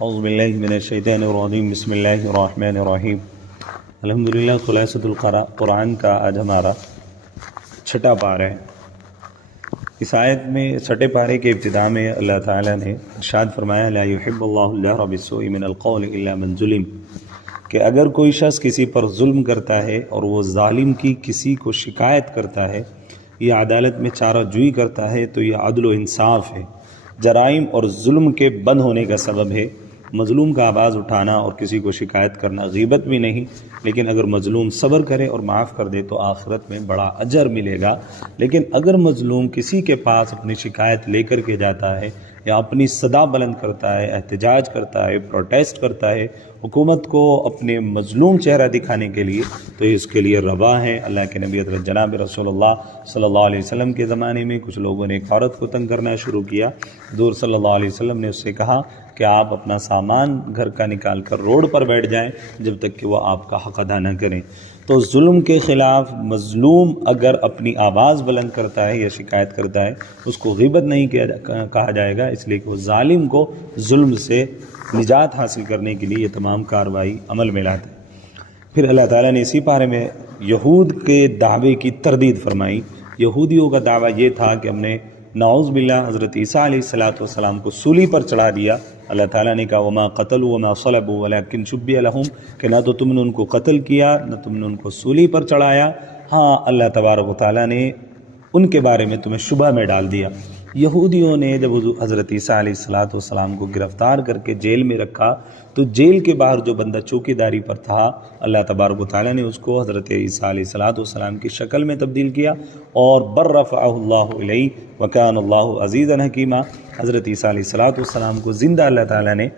اعوذ باللہ من الشیطان الرجیم بسم اللہ الرحمن الرحیم الحمدللہ خلاصۃ القرآن کا آج ہمارا چھٹا پارہ ہے۔ اس آیت میں چھٹے پارے کے ابتدا میں اللہ تعالیٰ نے ارشاد فرمایا لا یحب اللہ الجہر بالسوء من القول الا من ظلم، کہ اگر کوئی شخص کسی پر ظلم کرتا ہے اور وہ ظالم کی کسی کو شکایت کرتا ہے یا عدالت میں چارہ جوئی کرتا ہے تو یہ عدل و انصاف ہے، جرائم اور ظلم کے بند ہونے کا سبب ہے۔ مظلوم کا آواز اٹھانا اور کسی کو شکایت کرنا غیبت بھی نہیں، لیکن اگر مظلوم صبر کرے اور معاف کر دے تو آخرت میں بڑا اجر ملے گا۔ لیکن اگر مظلوم کسی کے پاس اپنی شکایت لے کر کے جاتا ہے یا اپنی صدا بلند کرتا ہے، احتجاج کرتا ہے، پروٹیسٹ کرتا ہے حکومت کو اپنے مظلوم چہرہ دکھانے کے لیے، تو اس کے لیے روا ہے۔ اللہ کے نبی حضرت جناب رسول اللہ صلی اللہ علیہ وسلم کے زمانے میں کچھ لوگوں نے ایک عورت کو تنگ کرنا شروع کیا۔ حضور صلی اللہ علیہ وسلم نے اس سے کہا کہ آپ اپنا سامان گھر کا نکال کر روڈ پر بیٹھ جائیں جب تک کہ وہ آپ کا حق ادا نہ کریں۔ تو ظلم کے خلاف مظلوم اگر اپنی آواز بلند کرتا ہے یا شکایت کرتا ہے اس کو غیبت نہیں کہا جائے گا، اس لیے کہ وہ ظالم کو ظلم سے نجات حاصل کرنے کے لیے یہ تمام کارروائی عمل میں لاتا ہے۔ پھر اللہ تعالیٰ نے اسی پارے میں یہود کے دعوے کی تردید فرمائی۔ یہودیوں کا دعویٰ یہ تھا کہ ہم نے نعوذ باللہ حضرت عیسیٰ علیہ السلام کو سولی پر چڑھا دیا۔ اللہ تعالیٰ نے کہا وما قتلوا وما صلبوا ولکن شبہ لہم، کہ نہ تو تم نے ان کو قتل کیا نہ تم نے ان کو سولی پر چڑھایا، ہاں اللہ تبارک و تعالیٰ نے ان کے بارے میں تمہیں شبہ میں ڈال دیا۔ یہودیوں نے جب حضرت عیسیٰ علیہ السلام کو گرفتار کر کے جیل میں رکھا تو جیل کے باہر جو بندہ چوکی داری پر تھا اللہ تبارک و تعالیٰ نے اس کو حضرت عیسیٰ علیہ السلام کی شکل میں تبدیل کیا اور بررفعہ اللہ علیہ وکان اللہ عزیزا حکیما۔ حضرت عیسیٰ علیہ السلام کو زندہ اللہ تعالیٰ نے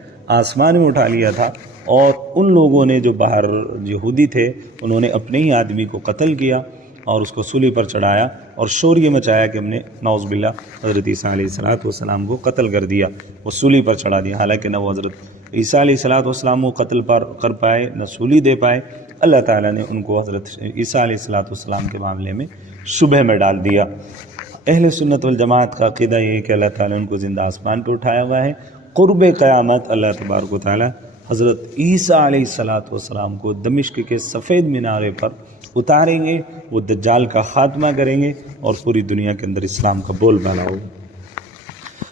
آسمان میں اٹھا لیا تھا، اور ان لوگوں نے جو باہر یہودی تھے انہوں نے اپنے ہی آدمی کو قتل کیا اور اس کو سولی پر چڑھایا اور شور یہ مچایا کہ ہم نے نعوذ باللہ حضرت عیسیٰ علیہ السلام کو قتل کر دیا، وہ سولی پر چڑھا دیا، حالانکہ نہ وہ حضرت عیسیٰ علیہ السلام کو قتل کر پائے نہ سولی دے پائے۔ اللہ تعالیٰ نے ان کو حضرت عیسیٰ علیہ السلام کے معاملے میں شبہ میں ڈال دیا۔ اہل سنت والجماعت کا عقیدہ یہ ہے کہ اللہ تعالیٰ نے ان کو زندہ آسمان پہ اٹھایا ہوا ہے۔ قرب قیامت اللہ تبارک و تعالیٰ حضرت عیسیٰ علیہ السلام کو دمشق کے سفید مینارے پر اتاریں گے، وہ دجال کا خاتمہ کریں گے اور پوری دنیا کے اندر اسلام کا بول بالا ہوگا۔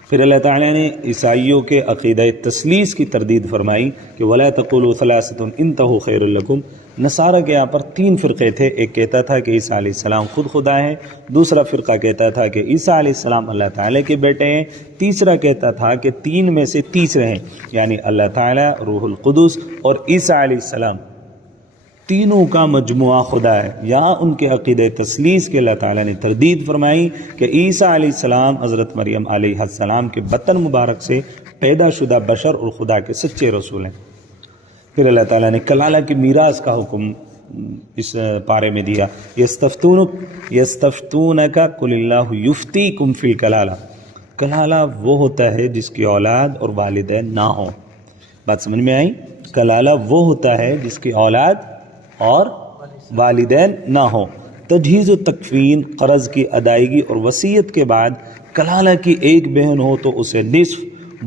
پھر اللہ تعالیٰ نے عیسائیوں کے عقیدہ تثلیث کی تردید فرمائی کہ وَلَا تَقُولُوا ثَلَاثَةٌ انتَهُوا خَيْرٌ لَكُمْ۔ نصارہ کے یہاں پر 3 فرقے تھے، ایک کہتا تھا کہ عیسیٰ علیہ السلام خود خدا ہے، دوسرا فرقہ کہتا تھا کہ عیسیٰ علیہ السلام اللہ تعالیٰ کے بیٹے ہیں، تیسرا کہتا تھا کہ 3 میں سے تیسرے ہیں، یعنی اللہ تعالیٰ، روح القدس اور عیسیٰ علیہ السلام، تینوں کا مجموعہ خدا ہے۔ یہاں ان کے عقیدہ تثلیث کے اللہ تعالیٰ نے تردید فرمائی کہ عیسیٰ علیہ السلام حضرت مریم علیہ السلام کے بطن مبارک سے پیدا شدہ بشر اور خدا کے سچے رسول ہیں۔ پھر اللہ تعالیٰ نے کلالہ کی میراث کا حکم اس پارے میں دیا، یستفتونک قل اللہ یفتیکم فی الکلالہ۔ کلالہ وہ ہوتا ہے جس کی اولاد اور والدین نہ ہوں۔ بات سمجھ میں آئی؟ کلالہ وہ ہوتا ہے جس کی اولاد اور والدین نہ ہوں۔ تجہیز و تکفین، قرض کی ادائیگی اور وصیت کے بعد کلالہ کی ایک بہن ہو تو اسے نصف،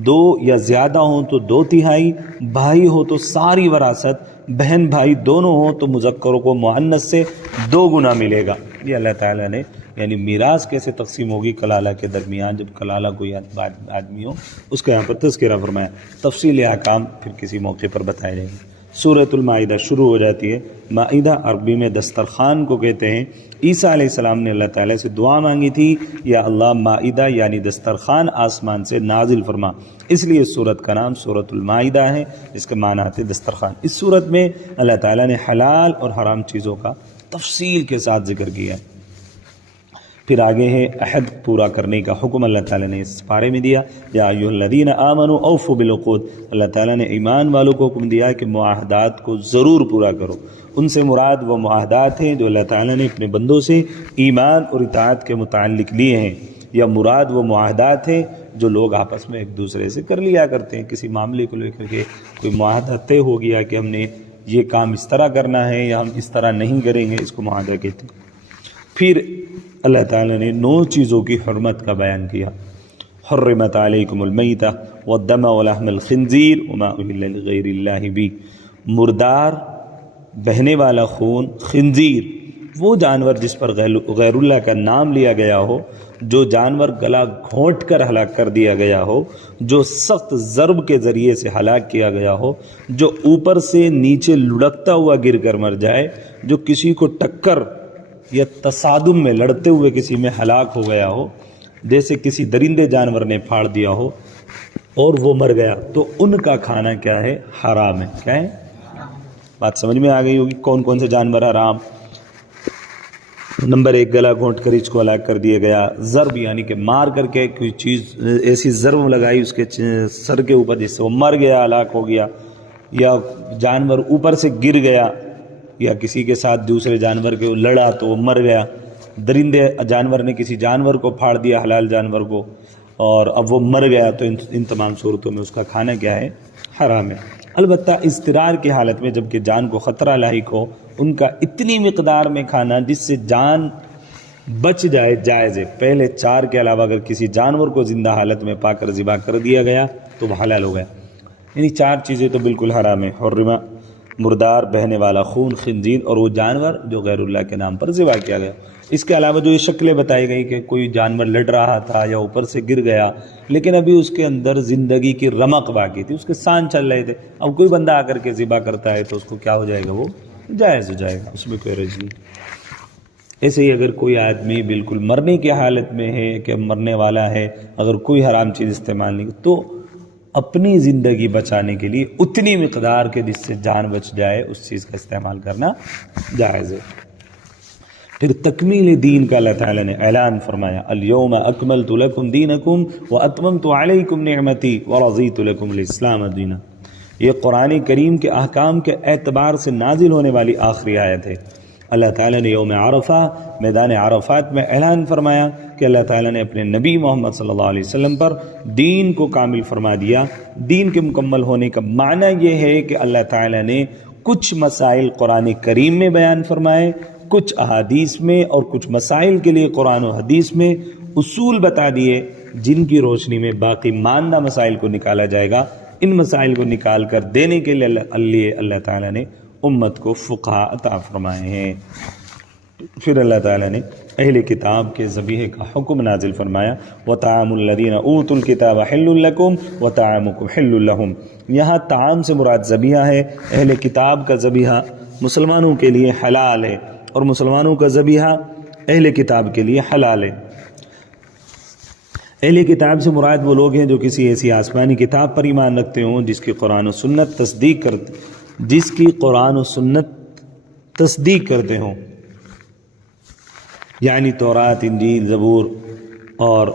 2 یا زیادہ ہوں تو 2/3، بھائی ہو تو ساری وراثت، بہن بھائی دونوں ہوں تو مذکر کو مؤنث سے 2 گنا ملے گا۔ یہ اللہ تعالیٰ نے یعنی میراث کیسے تقسیم ہوگی کلالہ کے درمیان جب کلالہ کوئی آدمی ہو، اس کا یہاں پر تذکرہ فرمایا۔ تفصیل احکام پھر کسی موقع پر بتائے جائیں گے۔ سورۃ المائدہ شروع ہو جاتی ہے۔ مائدہ عربی میں دسترخوان کو کہتے ہیں۔ عیسیٰ علیہ السلام نے اللہ تعالیٰ سے دعا مانگی تھی یا اللہ مائدہ یعنی دسترخوان آسمان سے نازل فرما، اس لیے اس سورت کا نام سورۃ المائدہ ہے، جس کے معنی آتے دسترخوان۔ اس سورت میں اللہ تعالیٰ نے حلال اور حرام چیزوں کا تفصیل کے ساتھ ذکر کیا ہے۔ پھر آگے ہے عہد پورا کرنے کا حکم اللہ تعالیٰ نے اس پارے میں دیا، یا ایھا الذین آمنوا اوفوا بالعقود۔ اللہ تعالیٰ نے ایمان والوں کو حکم دیا کہ معاہدات کو ضرور پورا کرو۔ ان سے مراد وہ معاہدات ہیں جو اللہ تعالیٰ نے اپنے بندوں سے ایمان اور اطاعت کے متعلق لیے ہیں، یا مراد وہ معاہدات ہیں جو لوگ آپس میں ایک دوسرے سے کر لیا کرتے ہیں۔ کسی معاملے کو لے کر کے کوئی معاہدہ طے ہو گیا کہ ہم نے یہ کام اس طرح کرنا ہے یا ہم اس طرح نہیں کریں گے، اس کو معاہدہ کہتے ہیں۔ پھر اللہ تعالیٰ نے 9 چیزوں کی حرمت کا بیان کیا۔ حرمت علیکم المیتہ والدم ولحم الخنزیر وما اہل لغیر اللہ بھی، مردار، بہنے والا خون، خنزیر، وہ جانور جس پر غیر اللہ کا نام لیا گیا ہو، جو جانور گلا گھونٹ کر ہلاک کر دیا گیا ہو، جو سخت ضرب کے ذریعے سے ہلاک کیا گیا ہو، جو اوپر سے نیچے لڑکتا ہوا گر کر مر جائے، جو کسی کو ٹکر یا تصادم میں لڑتے ہوئے کسی میں ہلاک ہو گیا ہو، جیسے کسی درندے جانور نے پھاڑ دیا ہو اور وہ مر گیا، تو ان کا کھانا کیا ہے؟ حرام ہے۔ کیا ہے؟ بات سمجھ میں آ گئی ہوگی کون کون سے جانور حرام۔ نمبر 1، گلا گھونٹ کر اس کو ہلاک کر دیا گیا، ضرب یعنی کہ مار کر کے کوئی چیز ایسی ضرب لگائی اس کے سر کے اوپر جس سے وہ مر گیا، ہلاک ہو گیا، یا جانور اوپر سے گر گیا، یا کسی کے ساتھ دوسرے جانور کے لڑا تو وہ مر گیا، درندے جانور نے کسی جانور کو پھاڑ دیا، حلال جانور کو، اور اب وہ مر گیا، تو ان تمام صورتوں میں اس کا کھانا کیا ہے؟ حرام ہے۔ البتہ اضطرار کی حالت میں جب کہ جان کو خطرہ لاحق ہو، ان کا اتنی مقدار میں کھانا جس سے جان بچ جائے جائز ہے۔ پہلے 4 کے علاوہ اگر کسی جانور کو زندہ حالت میں پا کر ذبح کر دیا گیا تو وہ حلال ہو گیا، یعنی 4 چیزیں تو بالکل حرام ہے۔ حرمہ، مردار، بہنے والا خون، خنزیر، اور وہ جانور جو غیر اللہ کے نام پر ذبح کیا گیا۔ اس کے علاوہ جو یہ شکلیں بتائی گئی کہ کوئی جانور لڑ رہا تھا یا اوپر سے گر گیا لیکن ابھی اس کے اندر زندگی کی رمق باقی تھی، اس کے سان چل رہے تھے، اب کوئی بندہ آ کر کے ذبح کرتا ہے تو اس کو کیا ہو جائے گا؟ وہ جائز ہو جائے گا، اس میں کوئی حرج نہیں۔ ایسے ہی اگر کوئی آدمی بالکل مرنے کی حالت میں ہے کہ مرنے والا ہے، اگر کوئی حرام چیز استعمال نہیں تو اپنی زندگی بچانے کے لیے اتنی مقدار کے جس سے جان بچ جائے اس چیز کا استعمال کرنا جائز ہے۔ پھر تکمیل دین کا اللہ تعالیٰ نے اعلان فرمایا، الیوم اکملت لکم دینکم واتممت علیکم نعمتی ورضیت لکم الاسلام دینا۔ یہ قرآن کریم کے احکام کے اعتبار سے نازل ہونے والی آخری آیت ہے۔ اللہ تعالیٰ نے یوم عرفہ، میدان عرفات میں اعلان فرمایا کہ اللہ تعالیٰ نے اپنے نبی محمد صلی اللہ علیہ وسلم پر دین کو کامل فرما دیا۔ دین کے مکمل ہونے کا معنی یہ ہے کہ اللہ تعالیٰ نے کچھ مسائل قرآن کریم میں بیان فرمائے، کچھ احادیث میں، اور کچھ مسائل کے لیے قرآن و حدیث میں اصول بتا دیے جن کی روشنی میں باقی ماندہ مسائل کو نکالا جائے گا۔ ان مسائل کو نکال کر دینے کے لیے اللہ تعالیٰ نے امت کو فقہ عطا فرمائے ہیں۔ پھر اللہ تعالیٰ نے اہل کتاب کے ذبیحے کا حکم نازل فرمایا، وَطَعَامُ الَّذِينَ أُوتُوا الْكِتَابَ حِلٌّ لَكُمْ وَطَعَامُكُمْ حِلٌّ لَهُمْ۔ یہاں طعام سے مراد ذبیحہ ہے۔ اہل کتاب کا ذبیحہ مسلمانوں کے لیے حلال ہے اور مسلمانوں کا ذبیحہ اہل کتاب کے لیے حلال ہے۔ اہل کتاب سے مراد وہ لوگ ہیں جو کسی ایسی آسمانی کتاب پر ایمان رکھتے ہوں جس کی قرآن و سنت تصدیق کرتے ہوں، یعنی تورات، انجیل، زبور اور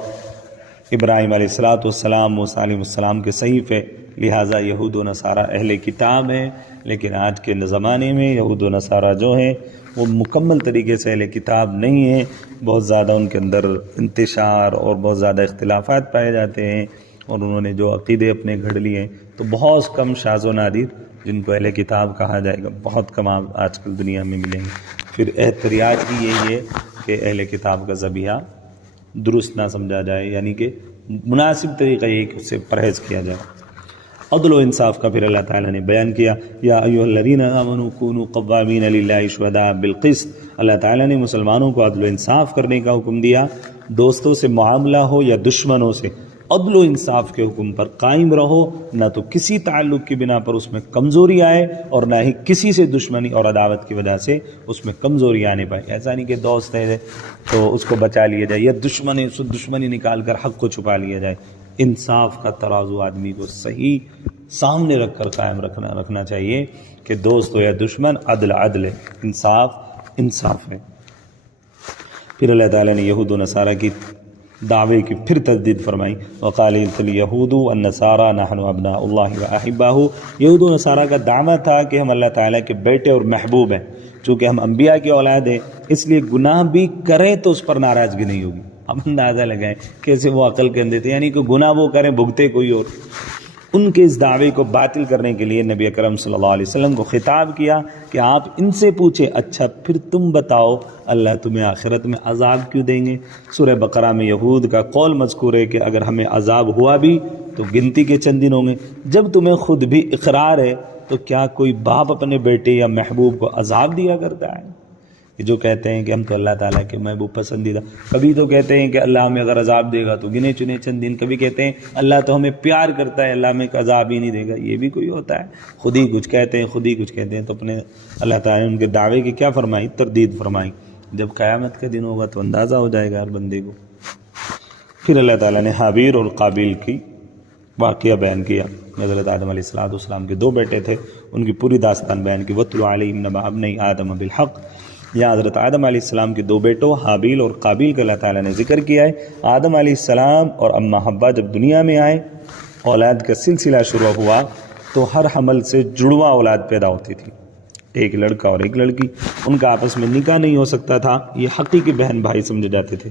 ابراہیم علیہ السلام، موسیٰ علیہ السلام کے صحیفے۔ لہٰذا یہود و نصارہ اہل کتاب ہیں، لیکن آج کے زمانے میں یہود و نصارہ جو ہیں وہ مکمل طریقے سے اہل کتاب نہیں ہیں۔ بہت زیادہ ان کے اندر انتشار اور بہت زیادہ اختلافات پائے جاتے ہیں، اور انہوں نے جو عقیدے اپنے گھڑ لیے ہیں، تو بہت کم شاذ و نادر جن کو اہل کتاب کہا جائے گا، بہت کم آج کل دنیا میں ملیں گے۔ پھر احتیاط بھی یہی ہے کہ اہل کتاب کا ذبیحہ درست نہ سمجھا جائے، یعنی کہ مناسب طریقہ یہ کہ اس سے پرہیز کیا جائے۔ عدل و انصاف کا پھر اللہ تعالیٰ نے بیان کیا، یا ایھا الذین آمنوا کونوا قوامین للہ شہداء بالقسط۔ اللہ تعالیٰ نے مسلمانوں کو عدل و انصاف کرنے کا حکم دیا، دوستوں سے معاملہ ہو یا دشمنوں سے، عدل و انصاف کے حکم پر قائم رہو، نہ تو کسی تعلق کی بنا پر اس میں کمزوری آئے اور نہ ہی کسی سے دشمنی اور عداوت کی وجہ سے اس میں کمزوری آنے پائے۔ ایسا نہیں کہ دوست ہے تو اس کو بچا لیا جائے، یا دشمنی نکال کر حق کو چھپا لیا جائے۔ انصاف کا ترازو آدمی کو صحیح سامنے رکھ کر قائم رکھنا چاہیے کہ دوست ہو یا دشمن، عدل ہے، انصاف ہے۔ پھر اللہ تعالیٰ نے یہود و نصارہ کی دعوے کی پھر تجدید فرمائی، وقالت الیہود والنصارى نحن ابناء اللہ واحباہ۔ یہود و نصارہ کا دعویٰ تھا کہ ہم اللہ تعالیٰ کے بیٹے اور محبوب ہیں، چونکہ ہم انبیاء کی اولاد ہیں اس لیے گناہ بھی کریں تو اس پر ناراضگی نہیں ہوگی۔ اب اندازہ لگائیں کیسے وہ عقل کے اندر تھے، یعنی کہ گناہ وہ کریں بھگتے کوئی اور۔ ان کے اس دعوے کو باطل کرنے کے لیے نبی اکرم صلی اللہ علیہ وسلم کو خطاب کیا کہ آپ ان سے پوچھیں اچھا پھر تم بتاؤ اللہ تمہیں آخرت میں عذاب کیوں دیں گے؟ سورہ بقرہ میں یہود کا قول مذکور ہے کہ اگر ہمیں عذاب ہوا بھی تو گنتی کے چند دن ہوں گے۔ جب تمہیں خود بھی اقرار ہے تو کیا کوئی باپ اپنے بیٹے یا محبوب کو عذاب دیا کرتا ہے؟ یہ جو کہتے ہیں کہ ہم تو اللہ تعالیٰ کے محبوب پسندیدہ، کبھی تو کہتے ہیں کہ اللہ ہمیں اگر عذاب دے گا تو گنے چنے چند دن، کبھی کہتے ہیں اللہ تو ہمیں پیار کرتا ہے اللہ ہمیں عذاب ہی نہیں دے گا، یہ بھی کوئی ہوتا ہے؟ خود ہی کچھ کہتے ہیں، خود ہی کچھ کہتے ہیں۔ تو اپنے اللہ تعالیٰ نے ان کے دعوے کی کیا فرمائی؟ تردید فرمائی۔ جب قیامت کا دن ہوگا تو اندازہ ہو جائے گا ہر بندے کو۔ پھر اللہ تعالیٰ نے حابیل اور قابیل کی واقعہ بیان کیا۔ حضرت آدم علیہ السلام کے 2 بیٹے تھے، ان کی پوری داستان بیان کی۔ وَاتْلُ عَلَيْهِمْ نَبَأَ ابْنَيْ آدَمَ بِالْحَقِّ، یہاں حضرت آدم علیہ السلام کے 2 بیٹوں حابیل اور قابیل کا اللہ تعالیٰ نے ذکر کیا ہے۔ آدم علیہ السلام اور اماں حوا جب دنیا میں آئے، اولاد کا سلسلہ شروع ہوا تو ہر حمل سے جڑواں اولاد پیدا ہوتی تھی، ایک لڑکا اور ایک لڑکی، ان کا آپس میں نکاح نہیں ہو سکتا تھا، یہ حقیقی بہن بھائی سمجھے جاتے تھے۔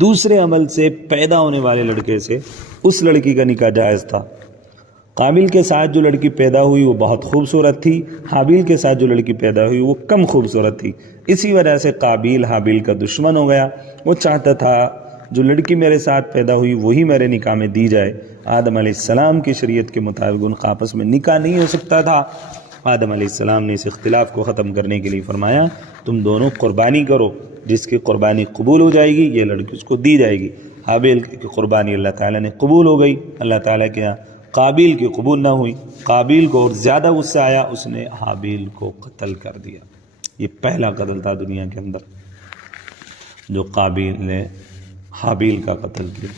دوسرے عمل سے پیدا ہونے والے لڑکے سے اس لڑکی کا نکاح جائز تھا۔ قابیل کے ساتھ جو لڑکی پیدا ہوئی وہ بہت خوبصورت تھی، حابیل کے ساتھ جو لڑکی پیدا ہوئی وہ کم خوبصورت تھی، اسی وجہ سے قابیل حابیل کا دشمن ہو گیا۔ وہ چاہتا تھا جو لڑکی میرے ساتھ پیدا ہوئی وہی میرے نکاح میں دی جائے۔ آدم علیہ السلام کی شریعت کے مطابق ان کا آپس میں نکاح نہیں ہو سکتا تھا۔ آدم علیہ السلام نے اس اختلاف کو ختم کرنے کے لیے فرمایا تم دونوں قربانی کرو، جس کی قربانی قبول ہو جائے گی یہ لڑکی اس کو دی جائے گی۔ حابیل کی قربانی اللہ تعالیٰ نے قبول ہو گئی اللہ تعالیٰ کے یہاں، قابیل کی قبول نہ ہوئی۔ قابیل کو اور زیادہ غصہ آیا، اس نے حابیل کو قتل کر دیا۔ یہ پہلا قتل تھا دنیا کے اندر جو قابیل نے حابیل کا قتل کیا۔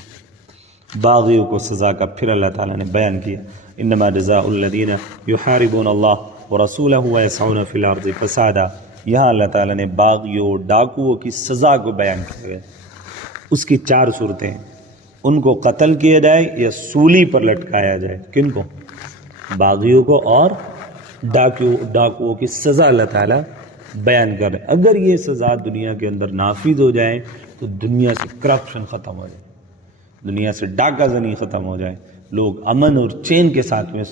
باغیوں کو سزا کا پھر اللہ تعالیٰ نے بیان کیا، انما جزاء الذین یحاربون اللہ ورسولہ ویسعون فی الارض فسادا۔ یہاں اللہ تعالیٰ نے باغیوں ڈاکوؤں کی سزا کو بیان کیا ہے۔ اس کی 4 صورتیں، ان کو قتل کیا جائے یا سولی پر لٹکایا جائے۔ کن کو؟ باغیوں کو اور ڈاکوؤں کی سزا اللہ تعالیٰ بیان کر رہے ہیں۔ اگر یہ سزا دنیا کے اندر نافذ ہو جائے تو دنیا سے کرپشن ختم ہو جائے، دنیا سے ڈاکہ زنی ختم ہو جائے، لوگ امن اور چین کے ساتھ میں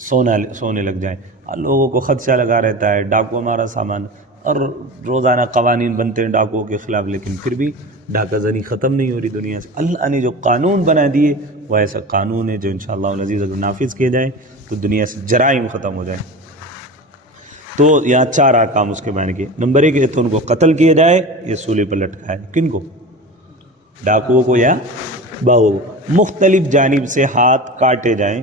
سونے لگ جائیں۔ لوگوں کو خدشہ لگا رہتا ہے ڈاکو ہمارا سامان، اور روزانہ قوانین بنتے ہیں ڈاکوؤں کے خلاف، لیکن پھر بھی ڈاکہ زنی ختم نہیں ہو رہی دنیا سے۔ اللہ نے جو قانون بنا دیے وہ ایسا قانون ہے جو انشاءاللہ العزیز اگر نافذ کیے جائیں تو دنیا سے جرائم ختم ہو جائیں۔ تو یہاں 4 احکام اس کے بیان کیے۔ نمبر 1 تو ان کو قتل کیا جائے یا سولی پر لٹکائے۔ کن کو؟ ڈاکوؤں کو یا باغیوں کو۔ مختلف جانب سے ہاتھ کاٹے جائیں،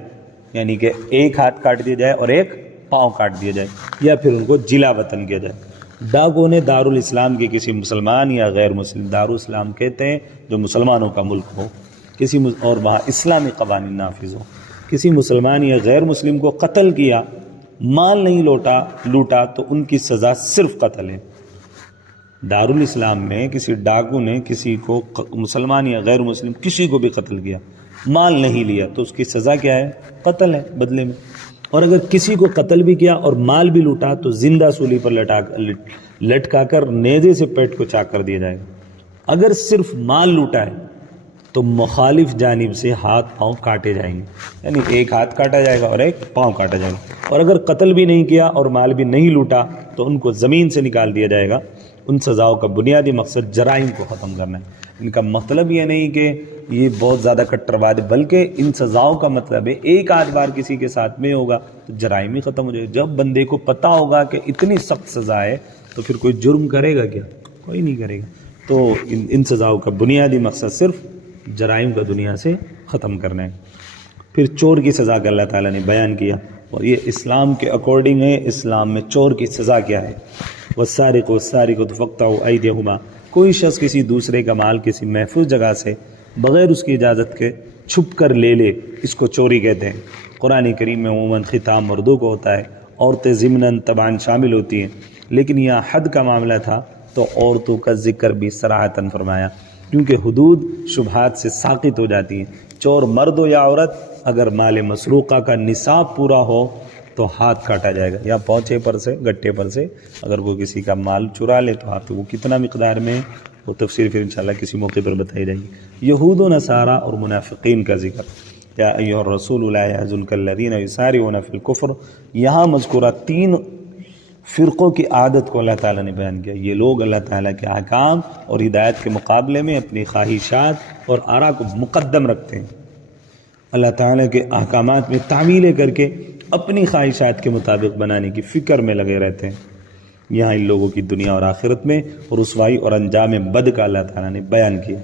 یعنی کہ ایک ہاتھ کاٹ دیا جائے اور ایک پاؤں کاٹ دیا جائے، یا پھر ان کو جلا وطن کیا جائے۔ ڈاکو نے دارالاسلام کے کسی مسلمان یا غیر مسلم، دارالاسلام کہتے ہیں جو مسلمانوں کا ملک ہو، اور وہاں اسلامی قوانین نافذ ہو، کسی مسلمان یا غیر مسلم کو قتل کیا، مال نہیں لوٹا تو ان کی سزا صرف قتل ہے۔ دارالاسلام میں کسی ڈاکو نے کسی کو، مسلمان یا غیر مسلم کسی کو بھی قتل کیا، مال نہیں لیا تو اس کی سزا کیا ہے؟ قتل ہے بدلے میں۔ اور اگر کسی کو قتل بھی کیا اور مال بھی لوٹا تو زندہ سولی پر لٹکا کر نیزے سے پیٹ کو چاک کر دیا جائے گا۔ اگر صرف مال لوٹا ہے تو مخالف جانب سے ہاتھ پاؤں کاٹے جائیں گے، یعنی ایک ہاتھ کاٹا جائے گا اور ایک پاؤں کاٹا جائے گا۔ اور اگر قتل بھی نہیں کیا اور مال بھی نہیں لوٹا تو ان کو زمین سے نکال دیا جائے گا۔ ان سزاؤں کا بنیادی مقصد جرائم کو ختم کرنا ہے۔ ان کا مطلب یہ نہیں کہ یہ بہت زیادہ کٹرواد ہے، بلکہ ان سزاؤں کا مطلب ہے ایک آدھ بار کسی کے ساتھ میں ہوگا تو جرائم ہی ختم ہو جائے گا۔ جب بندے کو پتہ ہوگا کہ اتنی سخت سزا ہے تو پھر کوئی جرم کرے گا کیا؟ کوئی نہیں کرے گا۔ تو ان سزاؤں کا بنیادی مقصد صرف جرائم کا دنیا سے ختم کرنا ہے۔ پھر چور کی سزا کا اللہ تعالیٰ نے بیان کیا، اور یہ اسلام کے اکارڈنگ ہے۔ اسلام میں چور کی سزا کیا ہے؟ والسارق والسارقۃ فاقطعوا ایدیہما، کوئی شخص کسی دوسرے کا مال کسی محفوظ جگہ سے بغیر اس کی اجازت کے چھپ کر لے لے، اس کو چوری کہتے ہیں۔ قرآن کریم میں عموماً خطاب مردوں کو ہوتا ہے، عورتیں ضمناً طبعاً شامل ہوتی ہیں، لیکن یہاں حد کا معاملہ تھا تو عورتوں کا ذکر بھی صراحتاً فرمایا، کیونکہ حدود شبہات سے ساقط ہو جاتی ہیں۔ چور مرد ہو یا عورت، اگر مال مسروقہ کا نصاب پورا ہو تو ہاتھ کاٹا جائے گا، یا پوچھے پر سے، گٹے پر سے اگر وہ کسی کا مال چرا لے تو ہاتھ، وہ کتنا مقدار میں، وہ تفسیر پھر انشاءاللہ کسی موقع پر بتائی جائے گی۔ یہود و نصارہ اور منافقین کا ذکر، یا ایھا الرسول لا یحزنک الذین یسارعون فی الکفر. یہاں مذکورہ 3 فرقوں کی عادت کو اللہ تعالیٰ نے بیان کیا. یہ لوگ اللہ تعالیٰ کے احکام اور ہدایت کے مقابلے میں اپنی خواہشات اور آراء کو مقدم رکھتے ہیں. اللہ تعالیٰ کے احکامات میں تعمیلیں کر کے اپنی خواہشات کے مطابق بنانے کی فکر میں لگے رہتے ہیں. یہاں ان لوگوں کی دنیا اور آخرت میں رسوائی اور انجام بد کا اللہ تعالیٰ نے بیان کیا.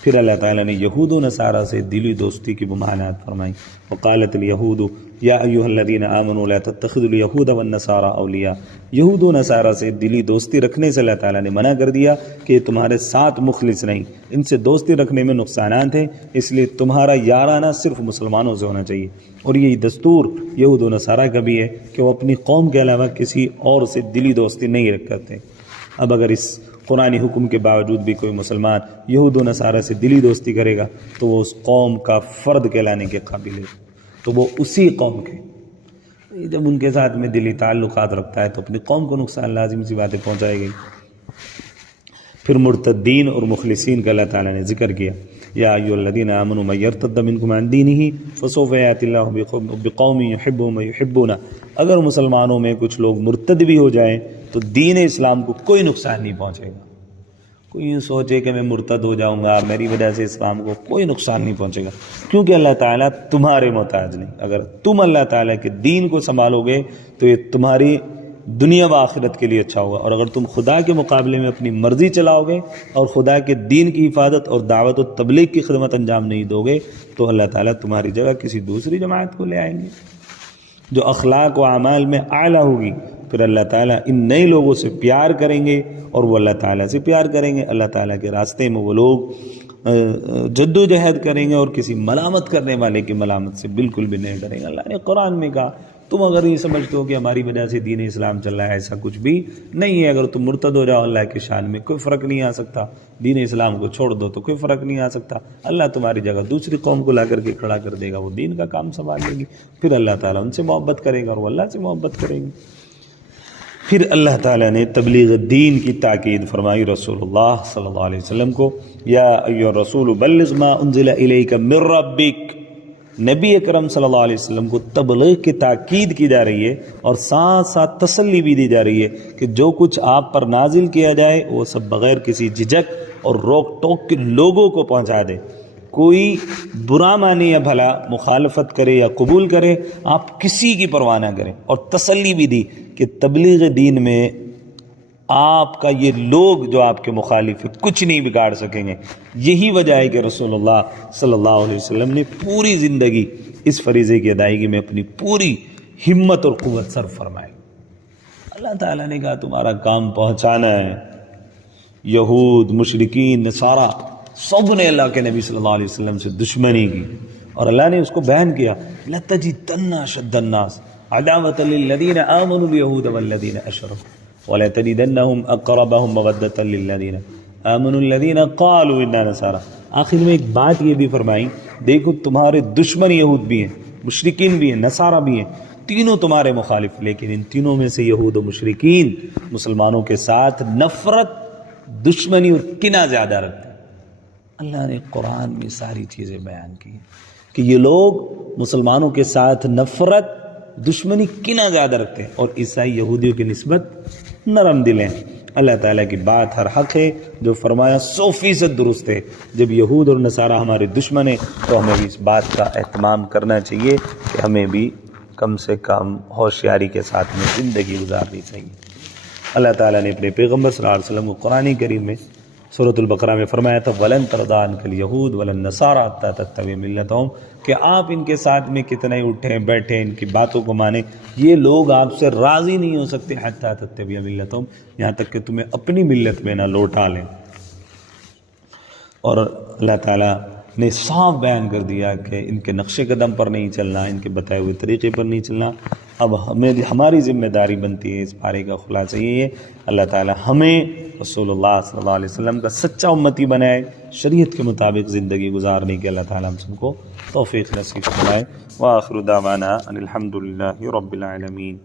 پھر اللہ تعالیٰ نے یہود و نصارہ سے دلی دوستی کی ممانعت فرمائی. وقالت الیہود یا ایھا الذین آمنوا لا تتخذوا الیہود والنصارى اولیاء. یہود و نصارہ سے دلی دوستی رکھنے سے اللہ تعالیٰ نے منع کر دیا کہ یہ تمہارے ساتھ مخلص نہیں، ان سے دوستی رکھنے میں نقصانات ہیں، اس لیے تمہارا یارانہ صرف مسلمانوں سے ہونا چاہیے. اور یہی دستور یہود و نصارہ کا بھی ہے کہ وہ اپنی قوم کے علاوہ کسی اور سے دلی دوستی نہیں رکھ کرتے. اب اگر اس قرآنی حکم کے باوجود بھی کوئی مسلمان یہود و نصارہ سے دلی دوستی کرے گا تو وہ اس قوم کا فرد کہلانے کے قابل ہے، تو وہ اسی قوم کے. جب ان کے ساتھ میں دلی تعلقات رکھتا ہے تو اپنی قوم کو نقصان لازم سی باتیں پہنچائے گی. پھر مرتدین اور مخلصین کا اللہ تعالیٰ نے ذکر کیا. یا ایھا الذین آمنوا من یرتد منکم عن دینہ فسوف یأتی اللہ بقوم یحبهم ویحبونہ. اگر مسلمانوں میں کچھ لوگ مرتد بھی ہو جائیں تو دین اسلام کو کوئی نقصان نہیں پہنچے گا. کوئی یوں سوچے کہ میں مرتد ہو جاؤں گا میری وجہ سے اسلام کو کوئی نقصان نہیں پہنچے گا، کیونکہ اللہ تعالیٰ تمہارے محتاج نہیں. اگر تم اللہ تعالیٰ کے دین کو سنبھالو گے تو یہ تمہاری دنیا و آخرت کے لیے اچھا ہوگا. اور اگر تم خدا کے مقابلے میں اپنی مرضی چلاؤ گے اور خدا کے دین کی حفاظت اور دعوت و تبلیغ کی خدمت انجام نہیں دو گے تو اللہ تعالیٰ تمہاری جگہ کسی دوسری جماعت کو لے آئیں گے جو اخلاق و اعمال میں اعلیٰ ہوگی. پھر اللہ تعالیٰ ان نئے لوگوں سے پیار کریں گے اور وہ اللہ تعالیٰ سے پیار کریں گے. اللہ تعالیٰ کے راستے میں وہ لوگ جد و جہد کریں گے اور کسی ملامت کرنے والے کی ملامت سے بالکل بھی نہیں ڈریں گے. اللہ نے قرآن میں کہا تم اگر یہ سمجھتے ہو کہ ہماری وجہ سے دین اسلام چل رہا ہے، ایسا کچھ بھی نہیں ہے. اگر تم مرتد ہو جاؤ اللہ کی شان میں کوئی فرق نہیں آ سکتا، دین اسلام کو چھوڑ دو تو کوئی فرق نہیں آ سکتا. اللہ تمہاری جگہ دوسری قوم کو لا کر کے کھڑا کر دے گا، وہ دین کا کام سنبھال لے گی. پھر اللہ تعالیٰ ان سے محبت کرے گا اور وہ اللہ سے محبت کرے گی. پھر اللہ تعالیٰ نے تبلیغ دین کی تاکید فرمائی رسول اللہ صلی اللہ علیہ وسلم کو. یا ایھا الرسول بلغ ما انزل الیک من ربک. نبی اکرم صلی اللہ علیہ وسلم کو تبلیغ کی تاکید کی جا رہی ہے اور ساتھ ساتھ تسلی بھی دی جا رہی ہے کہ جو کچھ آپ پر نازل کیا جائے وہ سب بغیر کسی جھجک اور روک ٹوک کے لوگوں کو پہنچا دے. کوئی برا مانے یا بھلا، مخالفت کرے یا قبول کرے، آپ کسی کی پرواہ نہ کریں. اور تسلی بھی دی کہ تبلیغ دین میں آپ کا یہ لوگ جو آپ کے مخالف ہیں کچھ نہیں بگاڑ سکیں گے. یہی وجہ ہے کہ رسول اللہ صلی اللہ علیہ وسلم نے پوری زندگی اس فریضے کی ادائیگی میں اپنی پوری ہمت اور قوت صرف فرمائی. اللہ تعالیٰ نے کہا تمہارا کام پہنچانا ہے. یہود، مشرکین، نصارہ سب نے اللہ کے نبی صلی اللہ علیہ وسلم سے دشمنی کی اور اللہ نے اس کو بیان کیا. لَتَجِدَنَّ أَشَدَّ النَّاسِ عَدَاوَةً لِلَّذِينَ آمَنُوا الْيَهُودَ وَالَّذِينَ أَشْرَكُوا وَلَتَجِدَنَّهُمْ أَقْرَبَهُمْ مَوَدَّةً لِلَّذِينَ آمَنُوا الَّذِينَ قَالُوا إِنَّا نَصَارَىٰ. آخر میں ایک بات یہ بھی فرمائی، دیکھو تمہارے دشمن یہود بھی ہیں، مشرکین بھی ہیں، نصارہ بھی ہیں، تینوں تمہارے مخالف، لیکن ان تینوں میں سے یہود و مشرکین مسلمانوں کے ساتھ نفرت، دشمنی اور کینہ زیادہ رکھتے ہیں. اللہ نے قرآن میں ساری چیزیں بیان کی کہ یہ لوگ مسلمانوں کے ساتھ نفرت، دشمنی، کینہ زیادہ رکھتے ہیں اور عیسائی یہودیوں کی نسبت نرم دل ہیں. اللہ تعالیٰ کی بات ہر حق ہے، جو فرمایا 100% درست ہے. جب یہود اور نصارہ ہمارے دشمن ہیں تو ہمیں بھی اس بات کا اہتمام کرنا چاہیے کہ ہمیں بھی کم سے کم ہوشیاری کے ساتھ میں زندگی گزارنی چاہیے. اللہ تعالیٰ نے اپنے پیغمبر صلی اللہ علیہ وسلم کو قرآن کریم میں سورۃ البقرہ میں فرمایا تھا وَلَن تَرْضَىٰ عَنْكَ الْيَهُودُ وَلَا النَّصَارَىٰ حَتَّىٰ تَتَّبِعَ مِلَّتَهُمْ، کہ آپ ان کے ساتھ میں کتنے اٹھیں بیٹھیں، ان کی باتوں کو مانیں، یہ لوگ آپ سے راضی نہیں ہو سکتے حَتَّىٰ تَتَّبِعَ مِلَّتَهُمْ، یہاں تک کہ تمہیں اپنی ملت میں نہ لوٹا لیں. اور اللہ تعالیٰ نے صاف بیان کر دیا کہ ان کے نقش قدم پر نہیں چلنا، ان کے بتائے ہوئے طریقے پر نہیں چلنا. اب ہماری ذمہ داری بنتی ہے. اس پارے کا خلاصہ یہ ہے اللہ تعالیٰ ہمیں رسول اللہ صلی اللہ علیہ وسلم کا سچا امتی بنائے، شریعت کے مطابق زندگی گزارنے کی اللہ تعالیٰ ہم سب کو توفیق نصیب فرمائے. وآخر دعوانا ان الحمد للہ رب العالمین.